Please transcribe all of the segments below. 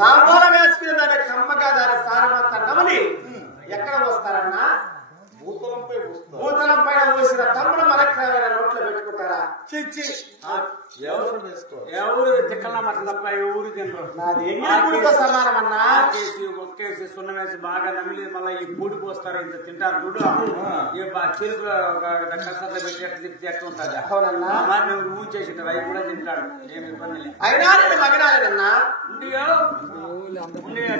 సాంబారం వేసుకునే దాని కమ్మగా దాని సారమంతా నమలి ఎక్కడ వస్తారన్నా భూతలం పైన పోసిన తమ్ముడు మనకు నోట్లో పెట్టుకుంటారా? చిచ్చి ఎవరు తిక్కల మాట తప్ప ఎవరు తినరు. నాది సమానం అన్నా. ఒక్కేసి సున్నం వేసి బాగా నమిలి మళ్ళీ ఈ పూడి పోస్తారు ఇంత తింటారు చూడు. చెరుకు కసర్లో పెట్టి ఎట్లా తిప్పి ఎట్లా ఉంటుంది. అవునన్నా నువ్వు చేసింటారు అవి కూడా తింటాడు. ఏమి ఇబ్బంది లేదు. అయినా నేను మగనాలేదన్నా.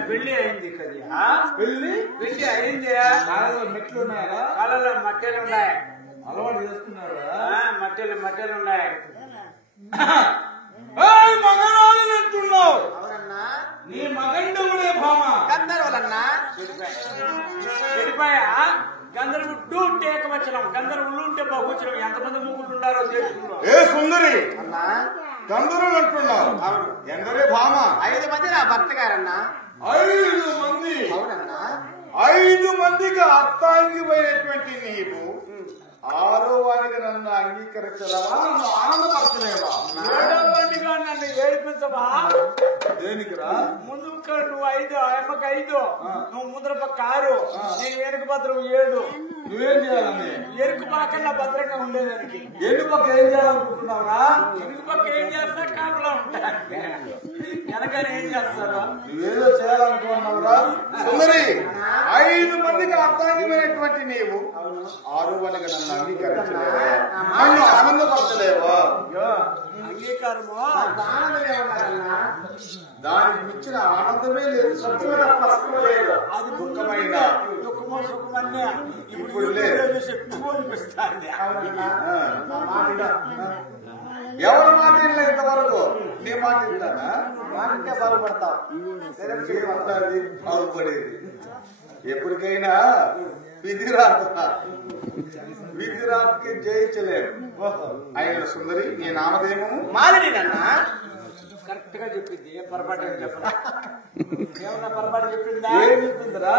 పెళ్లి అయింది కదా. పెళ్లి అయింది. మెట్లు ఉన్నాయా? కాలంలో మట్టెలు ఉన్నాయి. అలవాటు చేసుకున్నారా? మట్టెలు ఉన్నాయి. మగనాలు అవునన్నా. నీ మగండుడే భామ గంధర్వులన్నా. చెడిపోయా గంధర్వుడు టూ ఉంటే ఏకవచనం, గంధర్వులు ఉంటే బహువచనం. ఎంతమంది ముగ్గురు ఉన్నారో తెలుసుకున్నావు. ఏ సుందరి అన్నా గంధర్వులు అంటున్నావు. ఎందరే భామ? 5 మంది నా భర్త గారన్నా. 5 మంది? అవునన్నా. 5 మందికి అర్థాంగిపోయినటువంటి నీవు 6వ వాడిగా నన్ను అంగీకరించలేవా? నన్ను ఆనందపరచలేవా? 7వ వాడిగా నన్ను ఏడిపించవా? దేనికిరా? ముందు నువ్వు 5, ఆయమ్మకి 5, నువ్వు ముందర పక్క 6, నేను వెనుక భద్రం 7. నువ్వేం చేయాలని? ఎరుకు పక్కన భద్రంగా ఉండేదానికి. ఎరుకు పక్క ఏం చేయాలనుకుంటున్నావురా? ఎరుకు పక్క ఏం చేస్తా? కాపులా ఉంటా. వెనకాల ఏం చేస్తారు? నువ్వేదో చేయాలనుకున్నావురా? సుందరి 5 మందికి అర్థమైనటువంటి నీవు 6వ వాడిగా నన్ను అంగీకరించలేవా? నన్ను ఆనందపరచలేవా? అంగీకారము దానికి మించిన ఆనందమే లేదు, సత్యమైన పసుపు లేదు. అది దుఃఖమైన దుఃఖమో సుఖమన్నా ఇప్పుడు లేదు. ఎవరి మాట వినలే ఇంతవరకు. నీ మాట వింటానా? మాటంటే బాగుపడతావు. బాగుపడేది ఎప్పటికైనా విధిరాత్కి జయించలేరు. ఆయన సుందరి నీ నామదేమము? మాదిరినన్నా. కరెక్ట్ గా చెప్పింది. ఏ పొరపాటు చెప్పరా? ఏమన్నా పొరపాటు చెప్పిందా? ఏం చెప్పిందిరా?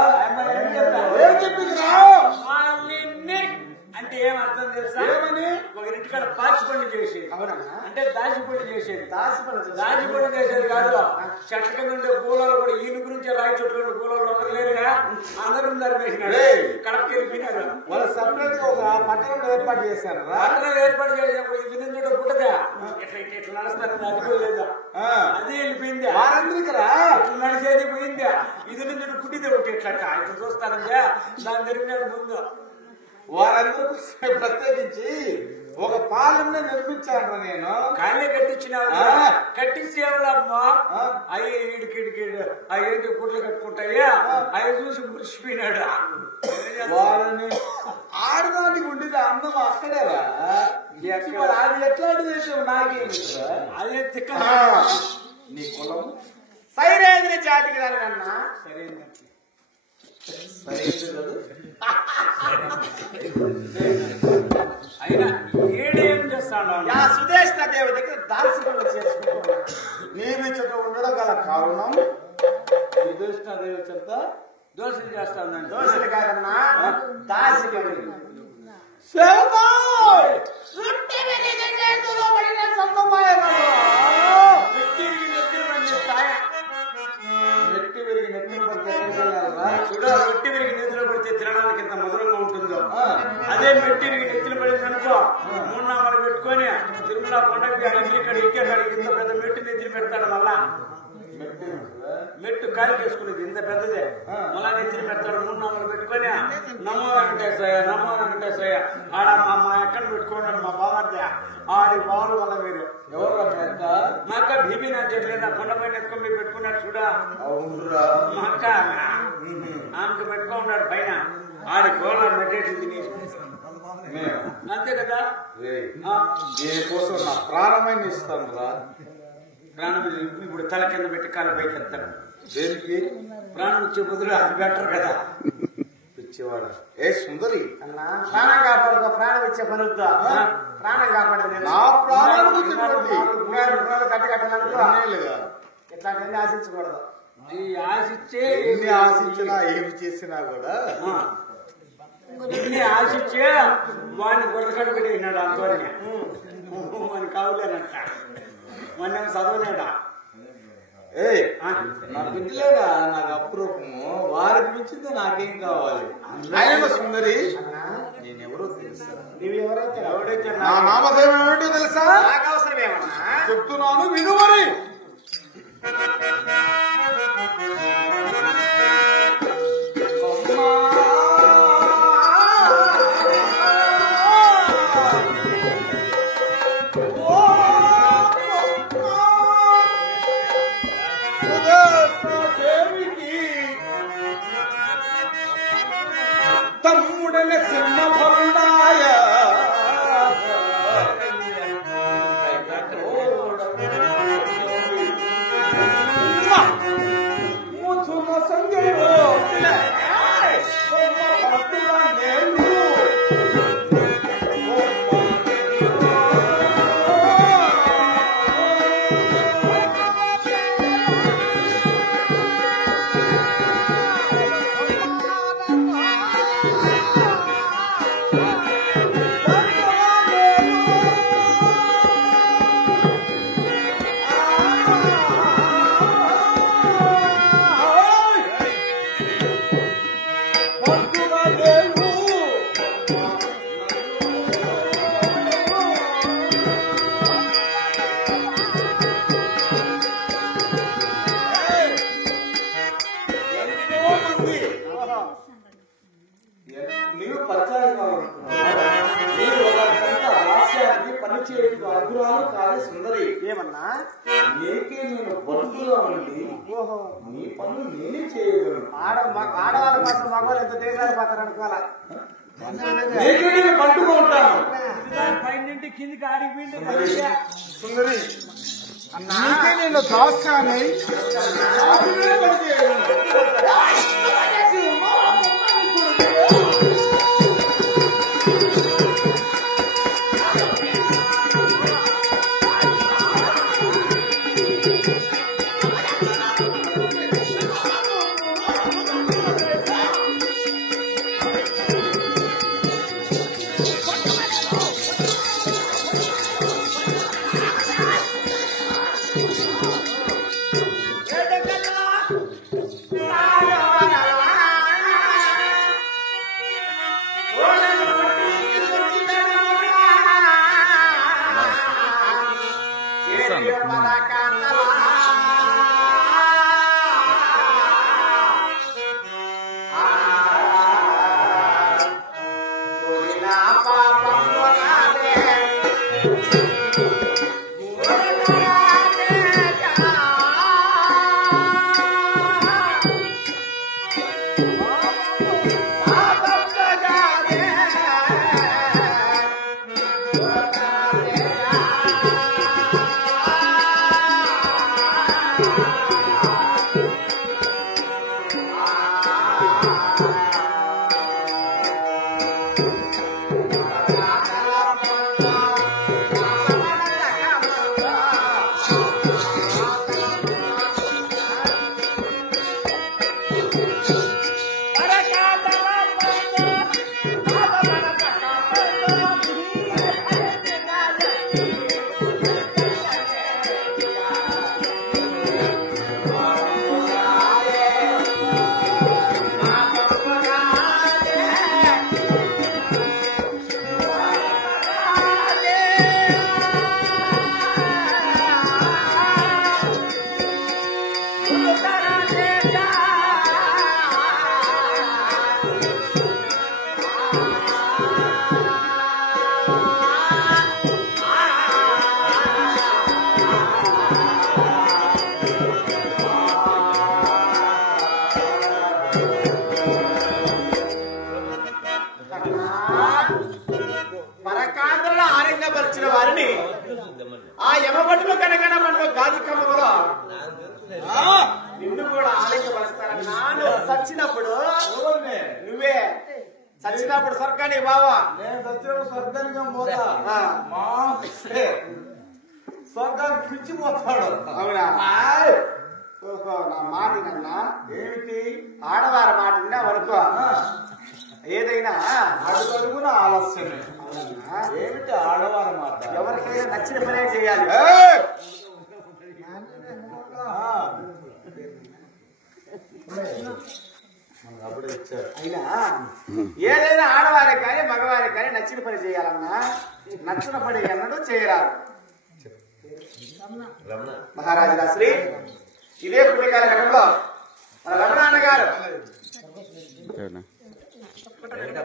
ఏం చెప్పిందిరా? అంటే ఏం అర్థం తెలుసా? ఏమని? ఒక ఇంటికాడ పాచిపండు చేసేది. అవునన్నా. అంటే దాచిపండు చేసేది. దాచిపండు చేసేది కాదు. చెట్ల కింద ఉండే పూలలో కూడా ఈయన గురించి రాయి చెట్లు పూలలో ఒకరు లేరుగా. అందరూ ధర్మేసినాడు. కడపకి వెళ్ళిపోయినారు. వాళ్ళు సపరేట్ గా ఒక పట్టణం ఏర్పాటు చేశారు. పట్టణం ఏర్పాటు చేసినప్పుడు ఇది నుంచి పుట్టదా ఇట్లా నడుస్తారు. అది కూడా లేదా? అదే వెళ్ళిపోయింది. వారందరికీ ఇట్లా నడిచేది పోయింది. ఇది నుంచి పుట్టిదే ఒకటి ఇట్లా ఇట్లా చూస్తానంటే దాని జరిగినాడు ముందు. వారందరూ ప్రత్యేకించి ఒక పాలన నిర్మించాను నేను. కాళ్ళే కట్టించిన కట్టించేవాళ్ళమ్మా. అవి ఇడికిడికి ఏంటి గుడ్లు కట్టుకుంటాయా? అవి చూసి మురిసిపోయినాడు. వాళ్ళని ఆడదానికి ఉండేది అందం అక్కడేరా. అది ఎట్లాంటిది నాకేమి? అదే తిక్క. నీ కులం సైరేంద్ర జాతికి రానన్నా. అయినా ఏడేం చేస్తాను? సుదేష్ణ దేవి దగ్గర దాల్చిపండు చేసుకుంటున్నా. నీవి చెట్ట ఉండడం గల కారణం సుదేష్ణ దేవి చెత్త దోశలు చేస్తాను. దోశలు కాదన్నా దాల్చిపండు. రొట్టి విరిగి నెత్తిలో పడితే తినడానికి ఎంత మధురంగా ఉంటుందో అదే మెట్టి విరిగి నెత్తిన పడింది అనుకో. 3 నామాలు పెట్టుకొని తిరుమల కొండకి ఇక్కడ ఇంకెక్కడికి ఇంత పెద్ద మెట్టు నెత్తిన పెడతాడు. మళ్ళా మెట్టు కాలికి వేసుకునేది ఇంత పెద్దదే. మళ్ళా నెత్తిన పెడతాడు. 3 నామాలు పెట్టుకొని నమో వెంకటేశ్వరయ్య నమో వెంకటేశ్వరయ్య. ఆడ మా అక్కను పెట్టుకున్నాడు మా బామర్ది. ఆడి బావుల వల్ల మీరు ఎవరు మా అక్క బీబీ నా చెట్లేదు. కొండపైన ఎత్తుకొని మీరు పెట్టుకున్నాడు చూడా. మా అక్క ఆమెకు పెట్టుకున్నాడు పైన. ఆడి గోళ మెట్టేసి తినేసి అంతే కదా. దీనికోసం నా ప్రాణమైన ఇస్తాను రా. ప్రాణం ఇప్పుడు తల కింద పెట్టి కాలు పైకి ఎత్తాడు. దేనికి? ప్రాణం వచ్చే బదులు అది బెటర్ కదా. పిచ్చేవాడు. ఏ సుందరి అన్నా ప్రాణం కాపాడుకో. ప్రాణం ఇచ్చే పని వద్దా? ప్రాణం కాపాడదు. నా ప్రాణాలు గట్టి కట్టాలనుకో. ఇట్లాంటివన్నీ ఆశించకూడదు. ఆశించే ఎన్ని ఆశించినా ఏమి చేసినా కూడా ఎన్ని ఆశించే వాడిని గొర్రెకడ పెట్టినాడు. అంతవరకే మన కావులేనంట. మన చదవలేడా? నా బిడ్డలేగా నాకు అప్రూపము, వారికి మించింది నాకేం కావాలి? ఆయన సుందరి నేనెవరో తెలుసా? నా నామధేయం ఏమిటో తెలుసా? చెప్తున్నాను విను మరి. తమ్ముడనే సింహభరుడాయ ముథున సంగేవో భక్తుడా నేను నీవు పరిచయం కావాలనుకున్నావు. నీవు ఒక హాస్యానికి పనిచేయడం అర్హురాలు కాదు సుందరి. ఏమన్నా నీకే నేను బంధువుగా ఉండి నీ పనులు నేనే చేయగలను. ఆడవాళ్ళ మాత్రం మగవాళ్ళు ఎంత దేశాలు పోతారు అనుకోవాలా. నీకే నేను బంధుగా ఉంటాను. పైనుండి కిందికి ఆడిపోయింది సుందరి నీకే నేను దాస్తాను. పరకాంధ్రలో ఆనందపరిచిన వారిని ఆ యమభటులు కనగడ మనలో గాజు కమ్మలో నిన్ను కూడా ఆనందపరుస్తారని నాను చచ్చినప్పుడు నువ్వే చచ్చినప్పుడు స్వర్గానికి బావా నేను చచ్చినప్పుడు స్వర్గానికి పోతా. మా స్వర్గానికి పిచ్చిపోతాడు. అవునా నా మాట వినన్నా. ఏమిటి ఆడవారి మాట ఉండే వరకు ఏదైనా అడుగడుగున ఆలస్యమే. ఏమిటి ఆడవారి మాట? ఎవరికైనా నచ్చిన పనే చేయాలి. అప్పుడే ఇచ్చారు. అయినా ఏదైనా ఆడవారికి కానీ మగవారికి కానీ నచ్చిన పని చేయాలన్నా నచ్చిన పని అన్నడు చేయరాదు. మహారాజు దాశ్రీ ఇదే పుణ్యకాల ఘటంలో మన రమణ అన్నగారు